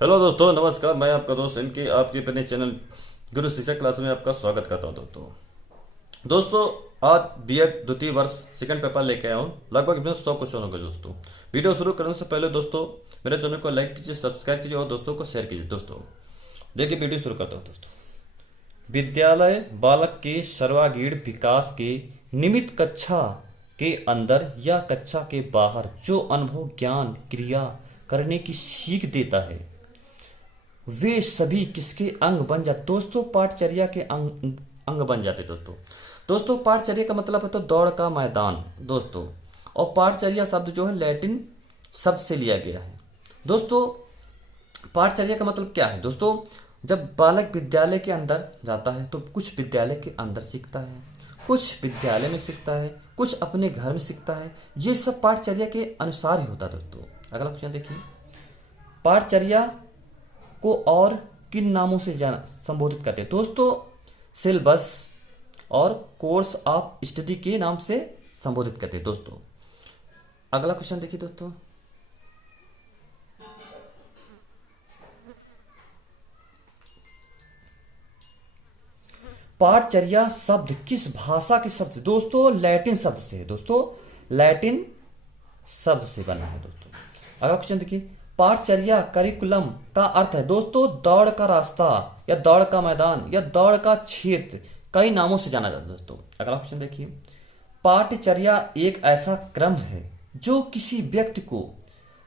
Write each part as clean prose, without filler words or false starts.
Hello दोस्तों, नमस्कार। मैं आपका दोस्त इनके आपके अपने चैनल गुरु शिक्षक क्लास में आपका स्वागत करता हूं। दोस्तों आज बीएड द्वितीय वर्ष सेकंड पेपर लेके आया हूं। लगभग इसमें 100 क्वेश्चन होंगे दोस्तों। वीडियो शुरू करने से पहले दोस्तों मेरे चैनल को लाइक कीजिए, सब्सक्राइब कीजिए और दोस्तों को शेयर कीजिए। दोस्तों देखिए, वीडियो शुरू करता हूँ। दोस्तों, विद्यालय बालक के सर्वांगीण विकास के निमित्त कक्षा के अंदर या कक्षा के बाहर जो अनुभव ज्ञान क्रिया करने की सीख देता है वे सभी किसके अंग बन जाते? दोस्तों पाठचर्या के अंग बन जाते। दोस्तों पाठचर्या का मतलब है तो दौड़ का मैदान दोस्तों। और पाठचर्या शब्द जो है लैटिन शब्द से लिया गया है। दोस्तों पाठचर्या का मतलब क्या है? दोस्तों जब बालक विद्यालय के अंदर जाता है तो कुछ विद्यालय के अंदर सीखता है, कुछ विद्यालय में सीखता है, कुछ अपने घर में सीखता है। ये सब पाठचर्या के अनुसार ही होता है। दोस्तों अगला क्वेश्चन देखिए, पाठचर्या को और किन नामों से संबोधित करते हैं? दोस्तों सिलेबस और कोर्स ऑफ स्टडी के नाम से संबोधित करते हैं। दोस्तों अगला क्वेश्चन देखिए। दोस्तों पाठचर्या शब्द किस भाषा के शब्द? दोस्तों लैटिन शब्द से है। दोस्तों लैटिन शब्द से बना है। दोस्तों अगला क्वेश्चन देखिए, पाठचर्या करिकुलम का अर्थ है? दोस्तों दौड़ का रास्ता या दौड़ का मैदान या दौड़ का क्षेत्र, कई नामों से जाना जाता है। दोस्तों अगला क्वेश्चन देखिए, पाठचर्या एक ऐसा क्रम है जो किसी व्यक्ति को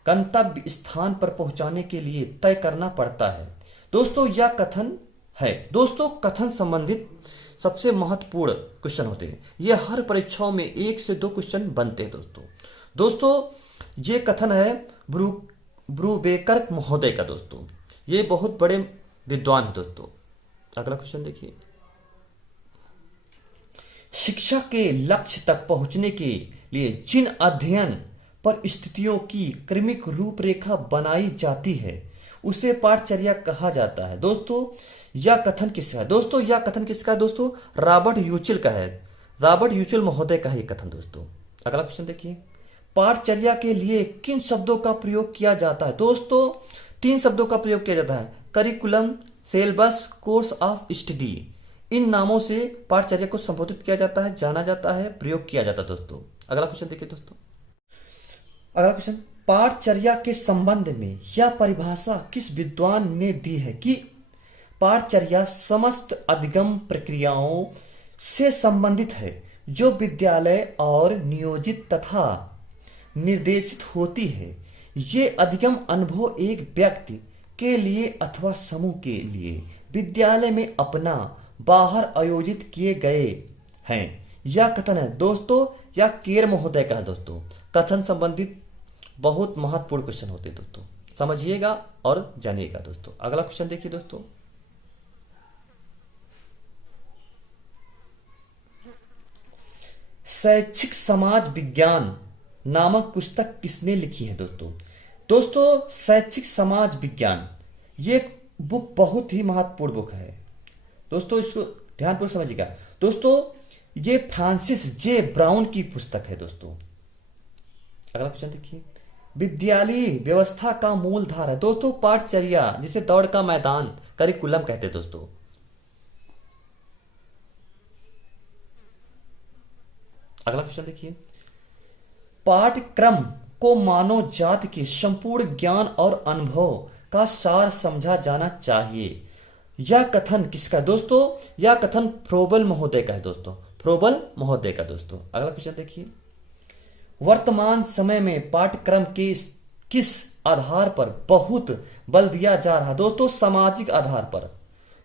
गंतव्य स्थान पर पहुंचाने के लिए तय करना पड़ता है। दोस्तों यह कथन है। दोस्तों कथन संबंधित सबसे महत्वपूर्ण क्वेश्चन होते हैं। ये हर परीक्षाओं में 1 से 2 क्वेश्चन बनते हैं। दोस्तों ये कथन है ब्रूबेकर महोदय का। दोस्तों ये बहुत बड़े विद्वान है। दोस्तों अगला क्वेश्चन देखिए, शिक्षा के लक्ष्य तक पहुंचने के लिए जिन अध्ययन परिस्थितियों की क्रमिक रूपरेखा बनाई जाती है उसे पाठचर्या कहा जाता है। दोस्तों यह कथन किसका है? दोस्तों यह कथन किसका है? दोस्तों रॉबर्ट यूचिल का है। रॉबर्ट यूचिल महोदय का ही कथन। दोस्तों अगला क्वेश्चन देखिए, पाठचर्या के लिए किन शब्दों का प्रयोग किया जाता है? दोस्तों 3 शब्दों का प्रयोग किया जाता है, curriculum, syllabus, course of study. इन नामों से पाठचर्या को संबोधित किया जाता है, जाना जाता है, प्रयोग किया जाता है। दोस्तों अगला क्वेश्चन देखिए। दोस्तों अगला क्वेश्चन, पाठचर्या के संबंध में यह परिभाषा किस विद्वान ने दी है कि पाठचर्या समस्त अधिगम प्रक्रियाओं से संबंधित है जो विद्यालय और नियोजित तथा निर्देशित होती है। ये अधिगम अनुभव एक व्यक्ति के लिए अथवा समूह के लिए विद्यालय में अपना बाहर आयोजित किए गए हैं। यह कथन है। दोस्तों यह केर महोदय का है। दोस्तों कथन संबंधित बहुत महत्वपूर्ण क्वेश्चन होते हैं। दोस्तों समझिएगा और जानिएगा। दोस्तों अगला क्वेश्चन देखिए। दोस्तों शैक्षिक समाज विज्ञान नामक पुस्तक किसने लिखी है? दोस्तों शैक्षिक समाज विज्ञान ये बुक बहुत ही महत्वपूर्ण बुक है। दोस्तों इसको ध्यानपूर्वक समझिएगा। दोस्तों ये फ्रांसिस जे ब्राउन की पुस्तक है। दोस्तों अगला क्वेश्चन देखिए, विद्यालय व्यवस्था का मूलधार है? दोस्तों पाठचर्या जिसे दौड़ का मैदान करिकुलम कहते हैं। दोस्तों अगला क्वेश्चन देखिए, पाठ्यक्रम को मानव जाति के संपूर्ण ज्ञान और अनुभव का सार समझा जाना चाहिए। यह कथन किसका है? दोस्तों यह कथन फ्रोबल महोदय का है। दोस्तों फ्रोबल महोदय का। दोस्तों अगला क्वेश्चन देखिए, वर्तमान समय में पाठ्यक्रम के किस आधार पर बहुत बल दिया जा रहा है? दोस्तों सामाजिक आधार पर।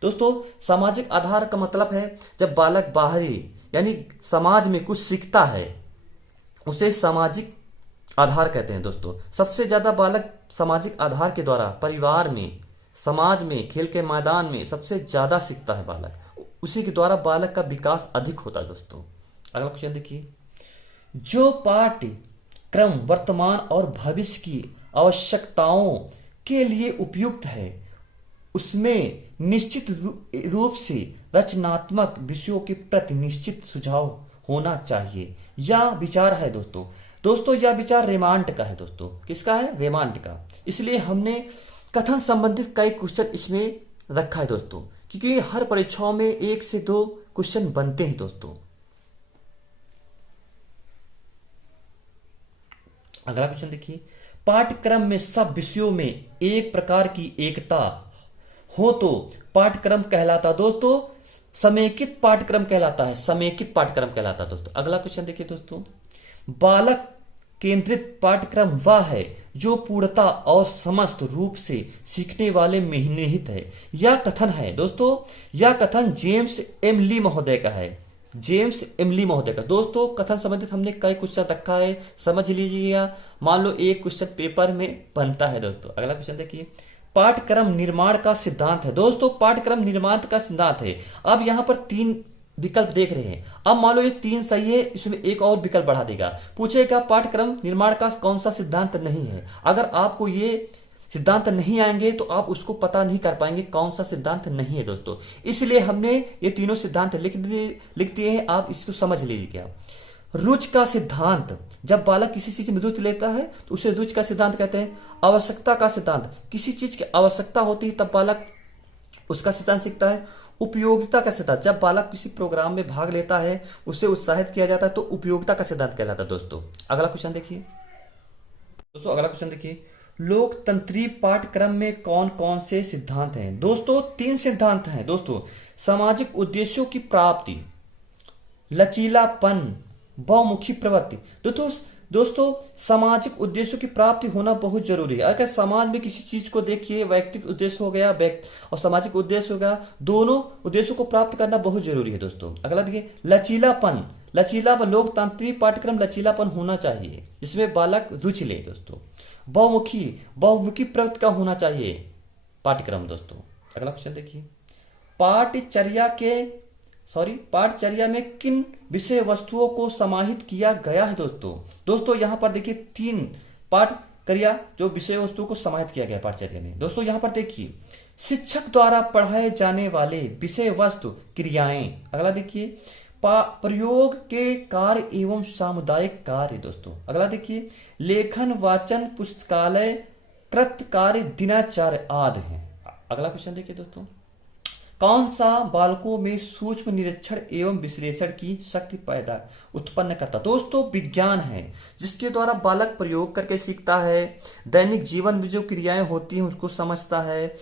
दोस्तों सामाजिक आधार का मतलब है जब बालक बाहरी यानी समाज में कुछ सीखता है उसे सामाजिक आधार कहते हैं। दोस्तों सबसे ज्यादा बालक सामाजिक आधार के द्वारा परिवार में, समाज में, खेल के मैदान में सबसे ज्यादा सीखता है बालक, उसी के द्वारा बालक का विकास अधिक होता है। दोस्तों अगला क्वेश्चन देखिए, जो पाठ्यक्रम वर्तमान और भविष्य की आवश्यकताओं के लिए उपयुक्त है उसमें निश्चित रूप से रचनात्मक विषयों के प्रति निश्चित सुझाव होना चाहिए। यह विचार है। दोस्तों यह विचार रेमांड का है। दोस्तों किसका है? रेमांड का। इसलिए हमने कथन संबंधित कई क्वेश्चन इसमें रखा है दोस्तों, क्योंकि हर परीक्षाओं में 1 से 2 क्वेश्चन बनते हैं दोस्तों। अगला क्वेश्चन देखिए, पाठ्यक्रम में सब विषयों में एक प्रकार की एकता हो तो पाठ्यक्रम कहलाता दोस्तों समेकित पाठ्यक्रम कहलाता है, समेकित पाठ्यक्रम कहलाता है दोस्तों। अगला क्वेश्चन देखिए दोस्तों, बालक केंद्रित पाठ्यक्रम वह है जो पूर्णता और समस्त रूप से सीखने वाले में ही निहित है। यह कथन है दोस्तों, यह कथन जेम्स एम ली महोदय का है, जेम्स एम ली महोदय का। दोस्तों कथन संबंधित हमने कई क्वेश्चन रखा है, समझ लीजिएगा। मान लो एक क्वेश्चन पेपर में बनता है दोस्तों। अगला क्वेश्चन देखिए, पाठ्यक्रम निर्माण का सिद्धांत है दोस्तों, पाठ्यक्रम निर्माण का सिद्धांत है। अब यहां पर 3 विकल्प देख रहे हैं। अब मान लो ये 3 सही है, इसमें एक और विकल्प बढ़ा देगा, पूछेगा पाठ्यक्रम निर्माण का कौन सा सिद्धांत नहीं है। अगर आपको ये सिद्धांत नहीं आएंगे तो आप उसको पता नहीं कर पाएंगे कौन सा सिद्धांत नहीं है दोस्तों। इसलिए हमने ये तीनों सिद्धांत लिख दिए हैं, आप इसको समझ लीजिएगा। रुचि का सिद्धांत, जब बालक किसी चीज में रुचि लेता है तो उसे रुचि का सिद्धांत कहते हैं। आवश्यकता का सिद्धांत, किसी चीज की आवश्यकता होती है तब बालक उसका सिद्धांत सीखता है। उपयोगिता का सिद्धांत, जब बालक किसी प्रोग्राम में भाग लेता है उसे उत्साहित किया जाता है तो उपयोगिता का सिद्धांत कहलाता है दोस्तों। अगला क्वेश्चन देखिए दोस्तों, अगला क्वेश्चन देखिए, लोकतंत्री पाठ्यक्रम में कौन कौन से सिद्धांत हैं दोस्तों? 3 सिद्धांत हैं दोस्तों। सामाजिक उद्देश्यों की प्राप्ति, लचीलापन, बहुमुखी प्रवृत्ति। दोस्तों सामाजिक उद्देश्यों की प्राप्ति होना बहुत जरूरी है। अगर समाज में किसी चीज को देखिए, वैयक्तिक उद्देश्य हो गया और सामाजिक उद्देश्य हो गया, दोनों उद्देश्यों को प्राप्त करना बहुत जरूरी है दोस्तों। अगला देखिए, लचीलापन, लचीलापन, लोकतांत्रिक पाठ्यक्रम लचीलापन होना चाहिए जिसमें बालक रुचि ले दोस्तों। बहुमुखी, बहुमुखी प्रवृत्ति का होना चाहिए पाठ्यक्रम दोस्तों। अगला क्वेश्चन देखिए, पाठचर्या में किन विषय वस्तुओं को समाहित किया गया है दोस्तों यहां पर देखिए 3 पाठचर्या जो विषय वस्तुओं को समाहित किया गया पाठचर्या में। दोस्तों यहां पर देखिए, शिक्षक द्वारा पढ़ाए जाने वाले विषय वस्तु क्रियाएं। अगला देखिए, प्रयोग के कार्य एवं सामुदायिक कार्य दोस्तों। अगला देखिए, लेखन, वाचन, पुस्तकालय, कृत कार्य, दिनाचार्य आदि हैं। अगला क्वेश्चन देखिए दोस्तों, कौन सा बालकों में सूक्ष्म निरीक्षण एवं विश्लेषण की शक्ति उत्पन्न करता? दोस्तों विज्ञान है, जिसके द्वारा बालक प्रयोग करके सीखता है, दैनिक जीवन में जो क्रियाएं होती हैं उसको समझता है,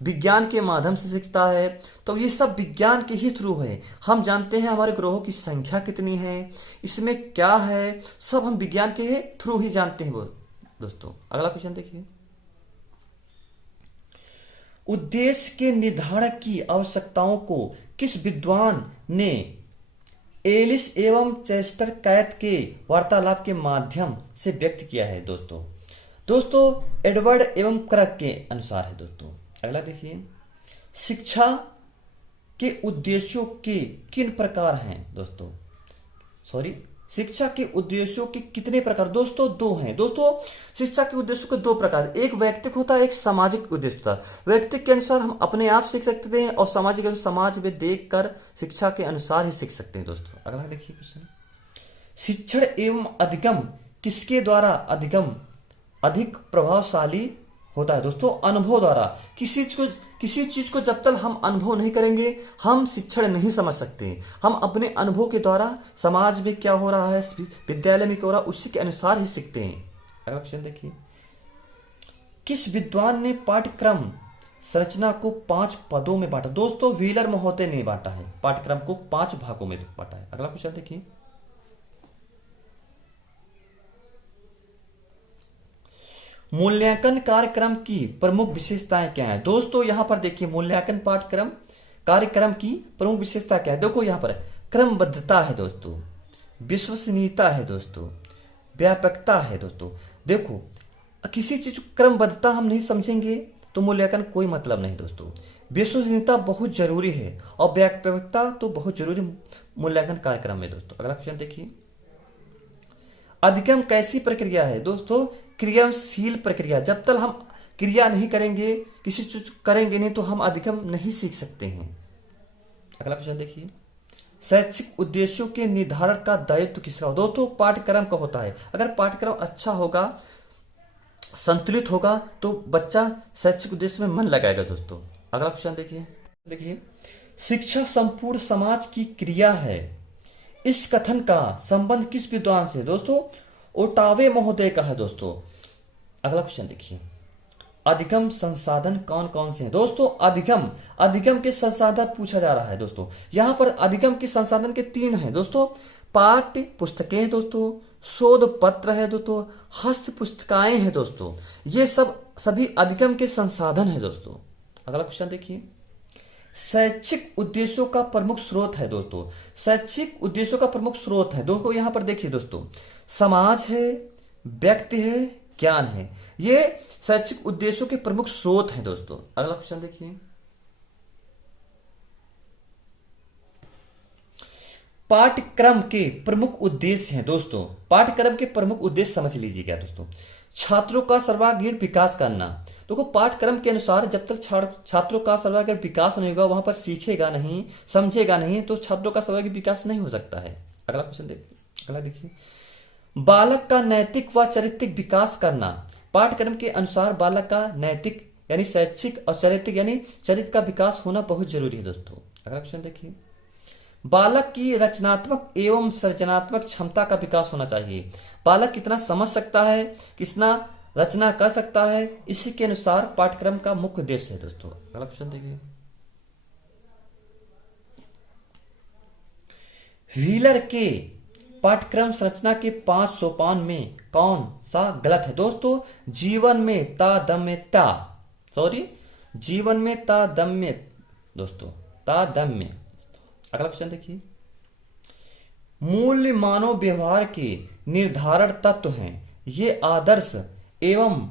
विज्ञान के माध्यम से सीखता है। तो ये सब विज्ञान के ही थ्रू है। हम जानते हैं हमारे ग्रहों की संख्या कितनी है, इसमें क्या है, सब हम विज्ञान के थ्रू ही जानते हैं दोस्तों। अगला क्वेश्चन देखिए, उद्देश्य के निर्धारण की आवश्यकताओं को किस विद्वान ने एलिस एवं चेस्टर कैथ के वार्तालाप के माध्यम से व्यक्त किया है दोस्तों एडवर्ड एवं क्रक के अनुसार है दोस्तों। अगला देखिए, शिक्षा के उद्देश्यों के किन प्रकार हैं दोस्तों? शिक्षा के उद्देश्यों के कितने प्रकार? दोस्तों 2 हैं दोस्तों। शिक्षा के उद्देश्यों के 2 प्रकार, एक वैयक्तिक होता है, एक सामाजिक उद्देश्य होता है। वैयक्तिक के अनुसार हम अपने आप सीख सकते हैं और सामाजिक के समाज में देखकर शिक्षा के अनुसार ही सीख सकते हैं दोस्तों। अगला देखिए क्वेश्चन, शिक्षण एवं अधिगम किसके द्वारा अधिक प्रभावशाली होता है दोस्तों? अनुभव द्वारा। किसी चीज को जब तक हम अनुभव नहीं करेंगे हम शिक्षण नहीं समझ सकते। हम अपने अनुभव के द्वारा समाज में क्या हो रहा है, विद्यालय में क्या हो रहा है, उसी के अनुसार ही सीखते हैं। अगला क्वेश्चन देखिए, किस विद्वान ने पाठ्यक्रम संरचना को 5 पदों में बांटा? दोस्तों व्हीलर महोदय ने बांटा है, पाठ्यक्रम को 5 भागों में बांटा है। अगला क्वेश्चन देखिए, मूल्यांकन कार्यक्रम की प्रमुख विशेषताएं क्या है? दोस्तों यहां पर देखिए, मूल्यांकन पाठ्यक्रम कार्यक्रम की प्रमुख विशेषता क्या है? देखो यहां पर क्रमबद्धता है दोस्तों, विश्वसनीयता है दोस्तों, व्यापकता है दोस्तों। देखो किसी चीज क्रमबद्धता हम नहीं समझेंगे तो मूल्यांकन कोई मतलब नहीं दोस्तों। विश्वसनीयता बहुत जरूरी है और व्यापकता तो बहुत जरूरी मूल्यांकन कार्यक्रम में दोस्तों। अगला क्वेश्चन देखिए, अधिगम कैसी प्रक्रिया है? दोस्तों क्रियाशील प्रक्रिया। जब तक हम क्रिया नहीं करेंगे, किसी चीज करेंगे नहीं तो हम अधिगम नहीं सीख सकते हैं। अगला क्वेश्चन देखिए, शैक्षिक उद्देश्यों के निर्धारण का दायित्व किसका? दोस्तों पाठ्यक्रम का होता है। अगर पाठ्यक्रम अच्छा होगा संतुलित होगा तो बच्चा शैक्षिक उद्देश्य में मन लगाएगा दोस्तों। अगला क्वेश्चन देखिए। देखिए, शिक्षा संपूर्ण समाज की क्रिया है, इस कथन का संबंध किस विद्वान से? दोस्तों ओटावे महोदय का है दोस्तों। अगला क्वेश्चन देखिए, अधिगम संसाधन कौन कौन से हैं? दोस्तों अधिगम के संसाधन पूछा जा रहा है दोस्तों। यहां पर अधिगम के संसाधन के 3 हैं दोस्तों। पाठ्य पुस्तकें हैं दोस्तों, शोध पत्र है दोस्तों, हस्त पुस्तिकाएं हैं दोस्तों। ये सभी अधिगम के संसाधन हैं दोस्तों। अगला क्वेश्चन देखिए, शैक्षिक उद्देश्यों का प्रमुख स्रोत है दोस्तों। शैक्षिक उद्देश्यों का प्रमुख स्रोत है दोस्तों, यहां पर देखिए दोस्तों, समाज है, व्यक्ति है, ज्ञान है। ये शैक्षिक उद्देश्यों के प्रमुख स्रोत हैं दोस्तों। अगला क्वेश्चन देखिए, पाठ्यक्रम के प्रमुख उद्देश्य हैं दोस्तों। पाठ्यक्रम के प्रमुख उद्देश्य समझ लीजिएगा दोस्तों। छात्रों का सर्वांगीण विकास करना। देखो पाठ्यक्रम के अनुसार जब तक छात्रों का सर्वांगीण विकास नहीं होगा, वहां पर सीखेगा नहीं, समझेगा नहीं, तो छात्रों का सर्वांगीण विकास नहीं हो सकता है। अगला क्वेश्चन देखिए। अगला देखिए, बालक का नैतिक व चारित्रिक विकास करना। पाठ्यक्रम के अनुसार बालक का नैतिक यानी शैक्षिक और चारित्रिक यानी चरित्र का विकास होना बहुत जरूरी है दोस्तों। अगला क्वेश्चन देखिए, बालक की रचनात्मक एवं सृजनात्मक क्षमता का विकास होना चाहिए। बालक कितना समझ सकता है, कितना रचना कर सकता है, इसी के अनुसार पाठ्यक्रम का मुख्य उद्देश्य है दोस्तों। अगला क्वेश्चन देखिए, व्हीलर के पाठ्यक्रम संरचना के 5 सोपान में कौन सा गलत है? दोस्तों जीवन में तादम्यता, जीवन में तादम्य दोस्तों, तादम्य। अगला क्वेश्चन देखिए, मूल्य मानव व्यवहार के निर्धारण तत्व हैं, ये आदर्श एवं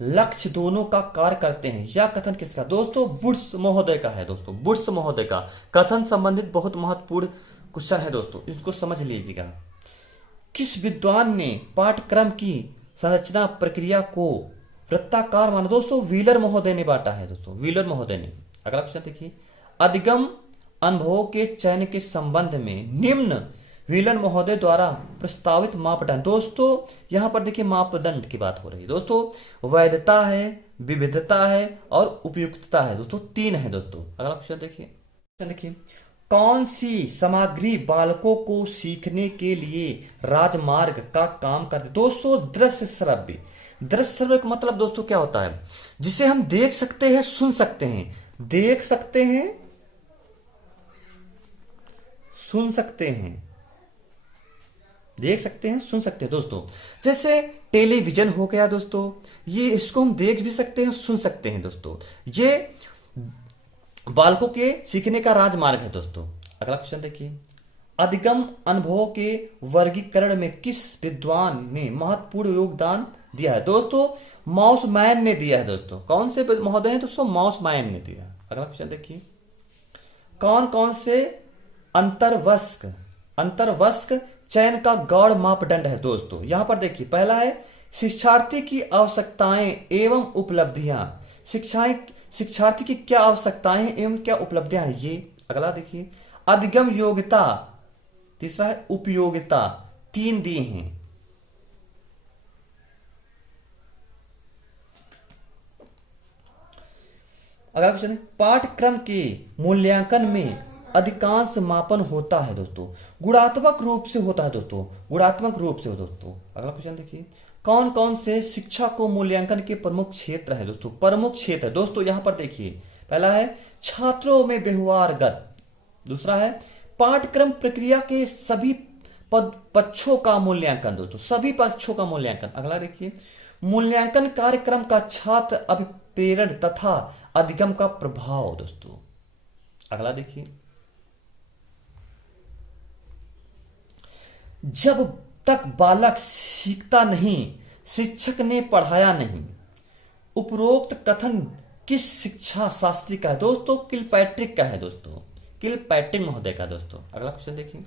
लक्ष्य दोनों का कार्य करते हैं। यह कथन किसका? दोस्तों वुड्स महोदय का है दोस्तों। वुड्स महोदय का कथन संबंधित बहुत महत्वपूर्ण क्वेश्चन है दोस्तों, इसको समझ लीजिएगा। किस विद्वान ने पाठ्यक्रम की संरचना प्रक्रिया को वृत्ताकार माना? दोस्तों व्हीलर महोदय ने बांटा है दोस्तों, व्हीलर महोदय ने। अगला क्वेश्चन देखिए, अधिगम अनुभवों के चयन के संबंध में निम्न व्हीलर महोदय द्वारा प्रस्तावित मापदंड। दोस्तों यहां पर देखिए मापदंड की बात हो रही है दोस्तों। वैधता है, विविधता है और उपयुक्तता है दोस्तों, 3 है दोस्तों। अगला क्वेश्चन देखिए, कौन सी सामग्री बालकों को सीखने के लिए राजमार्ग का काम करती? दोस्तों दृश्य श्रव्य। दृश्य श्रव्य का मतलब दोस्तों क्या होता है? जिसे हम देख सकते हैं, सुन सकते हैं, देख सकते हैं, सुन सकते हैं, देख सकते हैं, सुन सकते हैं दोस्तों। जैसे टेलीविजन हो गया दोस्तों, ये इसको हम देख भी सकते हैं, सुन सकते हैं दोस्तों। ये बालकों के सीखने का राजमार्ग है दोस्तों। अगला क्वेश्चन देखिए, अधिगम अनुभवों के वर्गीकरण में किस विद्वान ने महत्वपूर्ण योगदान दिया है? दोस्तों माउसमैन ने दिया है दोस्तों। कौन से महोदय हैं दोस्तों? माउसमैन ने दिया। अगला क्वेश्चन देखिए, कौन कौन से अंतर्वस्क चयन का गौड़ मापदंड है दोस्तों? यहां पर देखिए, पहला है शिक्षार्थी की आवश्यकताएं एवं उपलब्धियां। शिक्षार्थी की क्या आवश्यकताएं एवं क्या उपलब्धियां हैं ये। अगला देखिए, अधिगम योग्यता। तीसरा है उपयोगिता। 3 दिए हैं। अगला क्वेश्चन है, पाठ्यक्रम के मूल्यांकन में अधिकांश मापन होता है दोस्तों, गुणात्मक रूप से होता है दोस्तों, गुणात्मक रूप से हो दोस्तों। अगला क्वेश्चन देखिए, कौन कौन से शिक्षा को मूल्यांकन के प्रमुख क्षेत्र है दोस्तों? प्रमुख क्षेत्र दोस्तों यहां पर देखिए, पहला है छात्रों में व्यवहारगत, दूसरा है पाठ्यक्रम प्रक्रिया के सभी पक्षों का मूल्यांकन दोस्तों, सभी पक्षों का मूल्यांकन। अगला देखिए, मूल्यांकन कार्यक्रम का छात्र अभिप्रेरण तथा अधिगम का प्रभाव दोस्तों। अगला देखिए, जब तक बालक सीखता नहीं, शिक्षक ने पढ़ाया नहीं। उपरोक्त कथन किस शिक्षा शास्त्री का है दोस्तों? किलपैट्रिक का है दोस्तों, किलपैट्रिक महोदय का दोस्तों। अगला क्वेश्चन देखिए,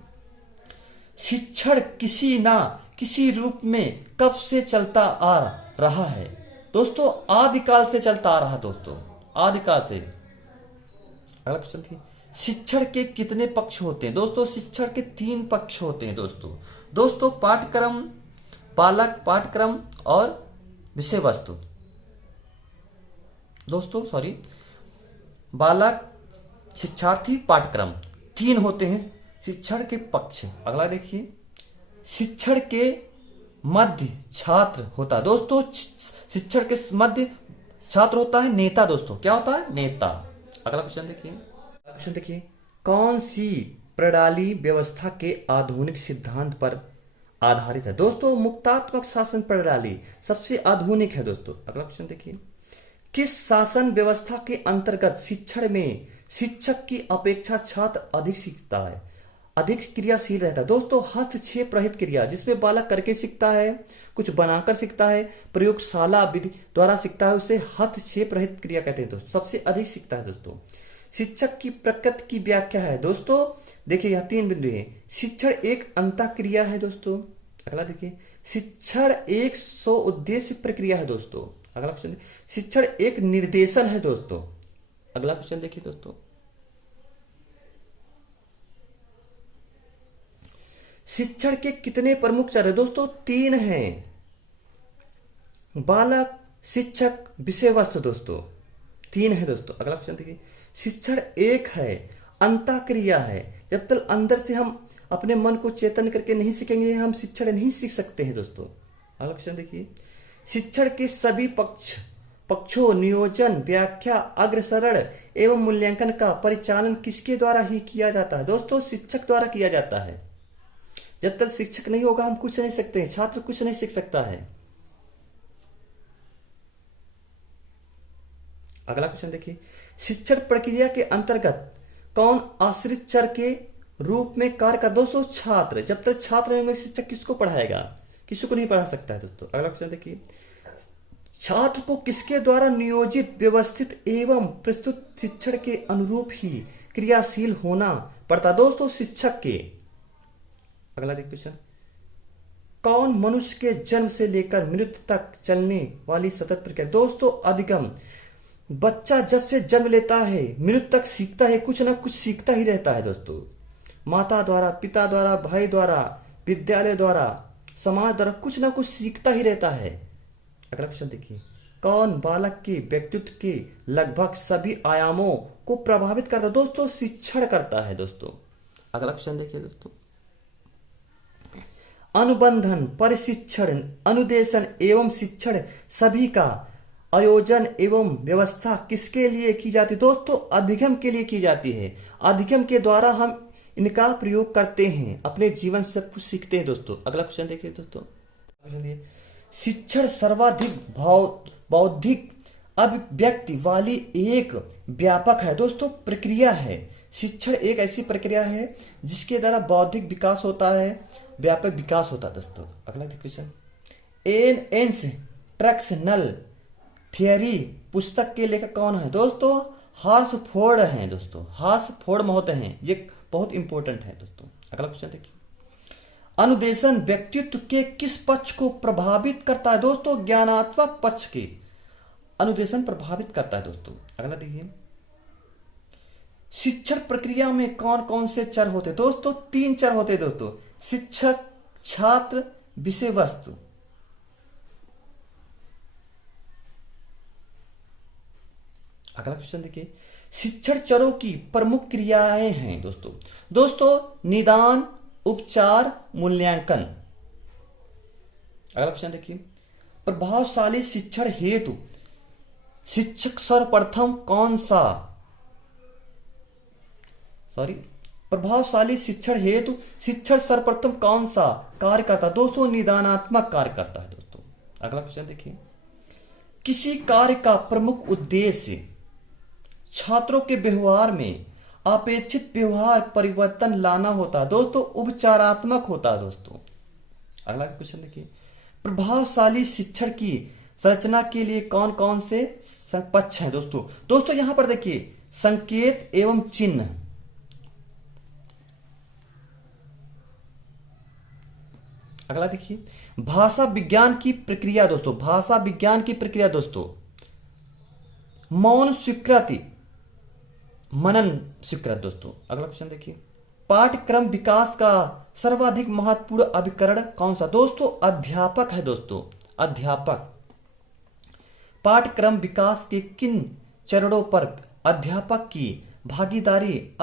शिक्षण किसी ना किसी रूप में कब से चलता आ रहा है दोस्तों? आदिकाल से चलता आ रहा दोस्तों, आदिकाल से। अगला क्वेश्चन देखिए, शिक्षण के कितने पक्ष होते हैं दोस्तों? शिक्षण के 3 पक्ष होते हैं दोस्तों। पाठ्यक्रम, बालक पाठ्यक्रम और विषय वस्तु दोस्तों, सॉरी, बालक, शिक्षार्थी, पाठ्यक्रम, तीन होते हैं शिक्षण के पक्ष। अगला देखिए, शिक्षण के मध्य छात्र होता है दोस्तों, शिक्षण के मध्य छात्र होता है नेता दोस्तों। क्या होता है? नेता। अगला क्वेश्चन देखिए, कौन सी प्रणाली व्यवस्था के आधुनिक सिद्धांत पर आधारित है दोस्तों? मुक्तात्मक शासन प्रणाली सबसे आधुनिक है दोस्तों। अगला क्वेश्चन देखिए, किस शासन व्यवस्था के अंतर्गत शिक्षण में शिक्षक की अपेक्षा छात्र अधिक सीखता है, अधिक क्रियाशील रहता है दोस्तों? हस्तक्षेप रहित क्रिया, जिसमें बालक करके सीखता है, कुछ बनाकर सीखता है, प्रयोगशाला विधि द्वारा सीखता है, उसे हस्तक्षेप रहित क्रिया कहते हैं दोस्तों। सबसे अधिक सीखता है दोस्तों। शिक्षक की प्रकृति की व्याख्या है दोस्तों, देखिए यहाँ तीन बिंदु हैं। शिक्षण एक अंतःक्रिया है दोस्तों। अगला देखिए, शिक्षण एक स्व उद्देश्य प्रक्रिया है दोस्तों। अगला क्वेश्चन, शिक्षण एक निर्देशन है दोस्तों। अगला क्वेश्चन देखिए दोस्तों, शिक्षण के कितने प्रमुख चरण है दोस्तों? तीन हैं, बालक, शिक्षक, विषय वस्तु दोस्तों, तीन है दोस्तों। अगला क्वेश्चन देखिए, शिक्षण एक है, अंतःक्रिया है। जब तक अंदर से हम अपने मन को चेतन करके नहीं सीखेंगे, हम शिक्षण नहीं सीख सकते हैं दोस्तों। अगला क्वेश्चन देखिए, शिक्षण के सभी पक्षों नियोजन, व्याख्या, अग्रसरण एवं मूल्यांकन का परिचालन किसके द्वारा ही किया जाता है दोस्तों? शिक्षक द्वारा किया जाता है। जब तक शिक्षक नहीं होगा हम कुछ नहीं सकते हैं, छात्र कुछ नहीं सीख सकता है। अगला क्वेश्चन देखिए, शिक्षण प्रक्रिया के अंतर्गत कौन आश्रित चर के रूप में कार्य का दोस्तों? छात्र। जब तक छात्र होंगे शिक्षक किसको पढ़ाएगा? किसी को नहीं पढ़ा सकता है दोस्तों। अगला क्वेश्चन देखिए, छात्र को किसके द्वारा नियोजित, व्यवस्थित एवं प्रस्तुत शिक्षण के अनुरूप ही क्रियाशील होना पड़ता दोस्तों? शिक्षक के। अगला देखिए क्वेश्चन, कौन मनुष्य के जन्म से लेकर मृत्यु तक चलने वाली सतत प्रक्रिया दोस्तों? अधिगम। बच्चा जब से जन्म लेता है मृत्यु तक सीखता है, कुछ ना कुछ सीखता ही रहता है दोस्तों। माता द्वारा, पिता द्वारा, भाई द्वारा, विद्यालय द्वारा, समाज द्वारा कुछ ना कुछ सीखता ही रहता है। अगला क्वेश्चन देखिए, कौन बालक के व्यक्तित्व के लगभग सभी आयामों को प्रभावित करता है दोस्तों? शिक्षण करता है दोस्तों। अगला क्वेश्चन देखिए दोस्तों, अनुबंधन, परिशिक्षण, अनुदेशन एवं शिक्षण सभी का आयोजन एवं व्यवस्था किसके लिए की जाती है दोस्तों? अधिगम के लिए की जाती है। अधिगम के द्वारा हम इनका प्रयोग करते हैं, अपने जीवन से कुछ सीखते हैं दोस्तों। अगला क्वेश्चन देखिए दोस्तों, शिक्षण सर्वाधिक बौद्धिक अभिव्यक्ति वाली एक व्यापक है दोस्तों, प्रक्रिया है। शिक्षण एक ऐसी प्रक्रिया है जिसके द्वारा बौद्धिक विकास होता है, व्यापक विकास होता है दोस्तों। अगला क्वेश्चन, एन ट्रैक्शनल थियरी पुस्तक के लेखक कौन है दोस्तों? हार्सफोर्ड हैं दोस्तों, हार्सफोर्ड महोदय हैं, ये बहुत इंपॉर्टेंट है दोस्तों। अगला क्वेश्चन देखिए, अनुदेशन व्यक्तित्व के किस पक्ष को प्रभावित करता है दोस्तों? ज्ञानात्मक पक्ष के अनुदेशन प्रभावित करता है दोस्तों। अगला देखिए, शिक्षण प्रक्रिया में कौन कौन से चर होते दोस्तों? तीन चर होते दोस्तों, शिक्षक, छात्र, विषय वस्तु। अगला क्वेश्चन देखिए, शिक्षण चरों की प्रमुख क्रियाएं हैं दोस्तों निदान, उपचार, मूल्यांकन। अगला क्वेश्चन देखिए, प्रभावशाली शिक्षण हेतु शिक्षक सर्वप्रथम कौन सा प्रभावशाली शिक्षण हेतु शिक्षक सर्वप्रथम कौन सा कार्य करता है दोस्तों? निदानात्मक कार्य करता है दोस्तों। अगला क्वेश्चन देखिए, किसी कार्य का प्रमुख उद्देश्य छात्रों के व्यवहार में अपेक्षित व्यवहार परिवर्तन लाना होता है दोस्तों, उपचारात्मक होता है दोस्तों। अगला क्वेश्चन देखिए, प्रभावशाली शिक्षण की संरचना के लिए कौन कौन से पक्ष हैं दोस्तों यहां पर देखिए, संकेत एवं चिन्ह। अगला देखिए, भाषा विज्ञान की प्रक्रिया दोस्तों, भाषा विज्ञान की प्रक्रिया दोस्तों, मौन स्वीकृति, मनन स्वीकृति दोस्तों। अगला क्वेश्चन देखिए, पाठ्यक्रम विकास का सर्वाधिक महत्वपूर्ण अभिकरण कौन सा दोस्तों? अध्यापक है दोस्तों, अध्यापक। पाठ्यक्रम विकास के किन चरणों पर अध्यापक की भागीदारी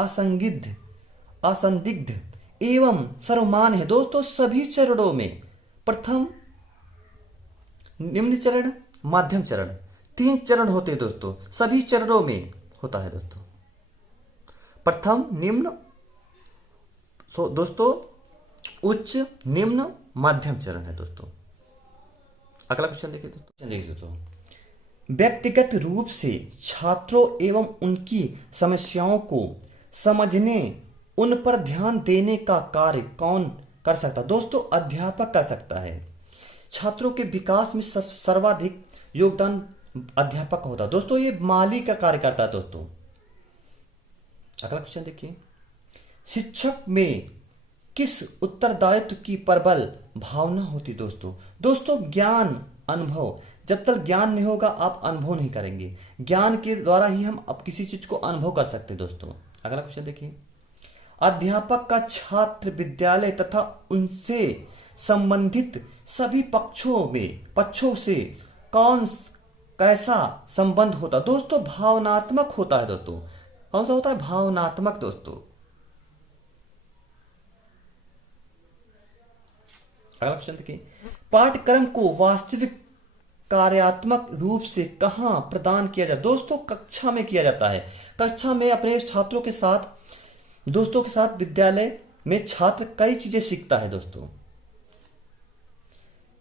असंदिग्ध एवं सर्वमान्य है। दोस्तों सभी चरणों में, प्रथम, निम्न चरण, माध्यम चरण, 3 चरण होते हैं दोस्तों, सभी चरणों में होता है दोस्तों। प्रथम, निम्न, दोस्तों उच्च, निम्न, माध्यम चरण है दोस्तों। अगला क्वेश्चन देखिए दोस्तों। व्यक्तिगत रूप से छात्रों एवं उनकी समस्याओं को समझने, उन पर ध्यान देने का कार्य कौन कर सकता है? दोस्तों अध्यापक कर सकता है। छात्रों के विकास में सर्वाधिक योगदान अध्यापक का होता है दोस्तों, ये माली का कार्य करता है दोस्तों। अगला क्वेश्चन देखिए। शिक्षक में किस उत्तरदायित्व की प्रबल भावना होती दोस्तों? दोस्तों ज्ञान, अनुभव। जब तक ज्ञान नहीं होगा आप अनुभव नहीं करेंगे, ज्ञान के द्वारा ही हम अब किसी चीज को अनुभव कर सकते हैं दोस्तों। अगला क्वेश्चन देखिए। अध्यापक का छात्र, विद्यालय तथा उनसे संबंधित सभी पक्षों से कैसा संबंध होता? दोस्तों भावनात्मक होता है दोस्तों। कौन सा होता है? भावनात्मक दोस्तों। अगला क्वेश्चन देखिए। पाठ्यक्रम को वास्तविक कार्यात्मक रूप से कहां प्रदान किया जाए? दोस्तों कक्षा में किया जाता है। कक्षा में अपने छात्रों के साथ, दोस्तों के साथ विद्यालय में छात्र कई चीजें सीखता है दोस्तों।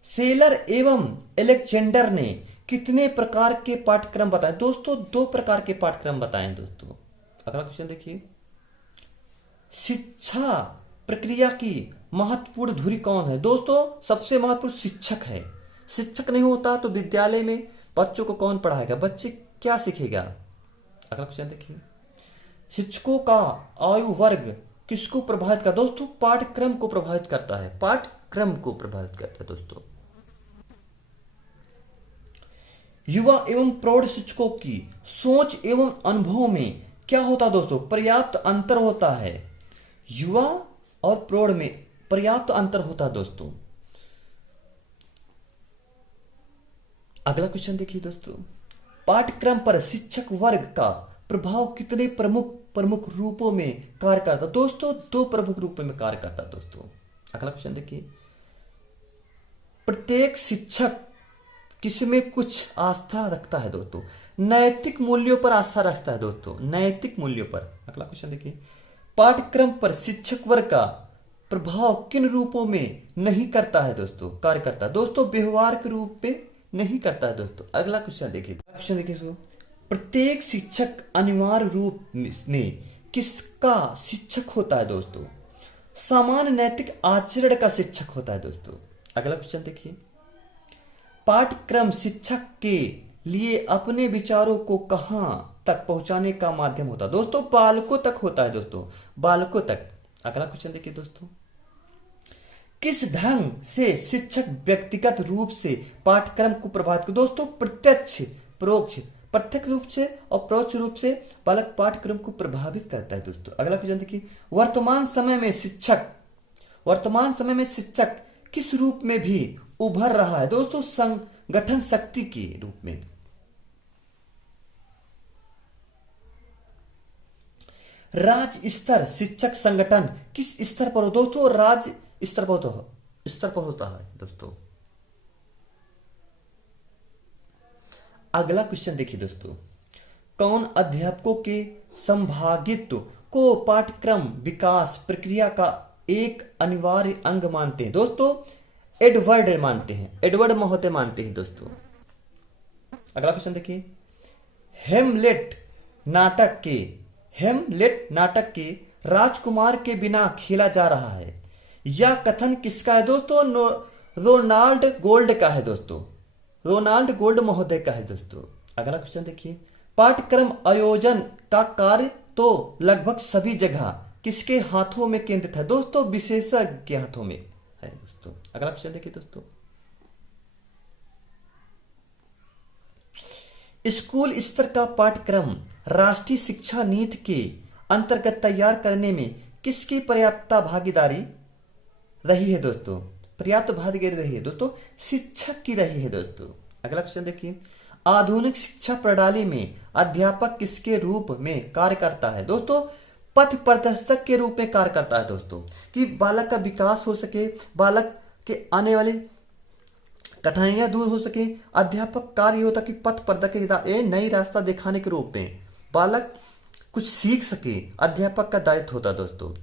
सेलर एवं एलेक्जेंडर ने कितने प्रकार के पाठ्यक्रम बताए? दोस्तों 2 प्रकार के पाठ्यक्रम बताए दोस्तों। अगला क्वेश्चन देखिए। शिक्षा प्रक्रिया की महत्वपूर्ण धुरी कौन है? दोस्तों सबसे महत्वपूर्ण शिक्षक है। शिक्षक नहीं होता तो विद्यालय में बच्चों को कौन पढ़ाएगा? बच्चे क्या सीखेगा? अगला क्वेश्चन देखिए। शिक्षकों का आयु वर्ग किसको प्रभावित करता? दोस्तों पाठ्यक्रम को प्रभावित करता है, पाठ्यक्रम को प्रभावित करता है दोस्तों। युवा एवं प्रौढ़ शिक्षकों की सोच एवं अनुभव में क्या होता दोस्तों? पर्याप्त अंतर होता है। युवा और प्रौढ़ में पर्याप्त अंतर होता है दोस्तों। अगला क्वेश्चन देखिए दोस्तों। पाठ्यक्रम पर शिक्षक वर्ग का प्रभाव कितने प्रमुख रूपों में कार्य करता? दोस्तों 2 प्रमुख रूपों में कार्य करता है दोस्तों। अगला क्वेश्चन देखिए। प्रत्येक शिक्षक किसमें कुछ आस्था रखता है दोस्तों? नैतिक मूल्यों पर आस्था रखता है दोस्तों, नैतिक मूल्यों पर। अगला क्वेश्चन देखिए। पाठ्यक्रम पर शिक्षक वर्ग का प्रभाव किन रूपों में नहीं करता है दोस्तों? कार्य करता है दोस्तों, व्यवहार के रूप में नहीं करता है दोस्तों। अगला क्वेश्चन देखिए। क्वेश्चन देखिए। प्रत्येक शिक्षक अनिवार्य रूप में किसका शिक्षक होता है दोस्तों? सामान्य नैतिक आचरण का शिक्षक होता है दोस्तों। अगला क्वेश्चन देखिए। पाठ्यक्रम शिक्षक के लिए अपने विचारों को कहां तक पहुंचाने का माध्यम होता है? दोस्तों बालकों तक होता है दोस्तों, बालकों तक। अगला क्वेश्चन देखिए दोस्तों। किस ढंग से शिक्षक व्यक्तिगत रूप से पाठ्यक्रम को प्रभावित? दोस्तों प्रत्यक्ष, परोक्ष, प्रत्यक्ष रूप से और परोक्ष रूप से बालक पाठ्यक्रम को प्रभावित करता है दोस्तों। अगला क्वेश्चन देखिए। वर्तमान समय में शिक्षक किस रूप में भी उभर रहा है? दोस्तों संगठन शक्ति के रूप में। राज्य स्तर शिक्षक संगठन किस स्तर पर हो? दोस्तों राज्य स्तर पर होता है दोस्तों। अगला क्वेश्चन देखिए दोस्तों। कौन अध्यापकों के संभागित्व को पाठ्यक्रम विकास प्रक्रिया का एक अनिवार्य अंग मानते हैं? दोस्तों एडवर्ड महोदय मानते हैं दोस्तों। अगला क्वेश्चन देखिए। हेमलेट नाटक के राजकुमार के बिना खेला जा रहा है, यह कथन किसका है? दोस्तों रोनाल्ड गोल्ड का है दोस्तों, रोनाल्ड गोल्ड महोदय का है दोस्तों। अगला क्वेश्चन देखिए। पाठ्यक्रम आयोजन का कार्य तो लगभग सभी जगह किसके हाथों में केंद्रित है? दोस्तों विशेषज्ञ के हाथों में है दोस्तों। अगला क्वेश्चन देखिए दोस्तों। स्कूल स्तर का पाठ्यक्रम राष्ट्रीय शिक्षा नीति के अंतर्गत तैयार करने में किसकी पर्याप्त भागीदारी रही है दोस्तों? पर्याप्त भागीदारी रही है दोस्तों, शिक्षक की रही है दोस्तों। अगला क्वेश्चन देखिए। आधुनिक शिक्षा प्रणाली में अध्यापक किसके रूप में कार्य करता है दोस्तों? पथ प्रदर्शक के रूप में कार्य करता है दोस्तों, कि बालक का विकास हो सके, बालक के आने वाली कठिनाइयां दूर हो सके। अध्यापक कार्य होता कि पथ प्रदर्शक, ये नई रास्ता दिखाने के रूप में बालक कुछ सीख सके, अध्यापक का दायित्व होता है दोस्तों।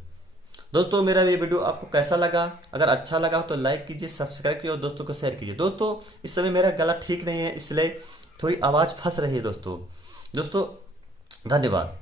दोस्तों मेरा ये वीडियो आपको कैसा लगा? अगर अच्छा लगा तो लाइक कीजिए, सब्सक्राइब कीजिए और दोस्तों को शेयर कीजिए। दोस्तों इस समय मेरा गला ठीक नहीं है, इसलिए थोड़ी आवाज़ फंस रही है दोस्तों। धन्यवाद।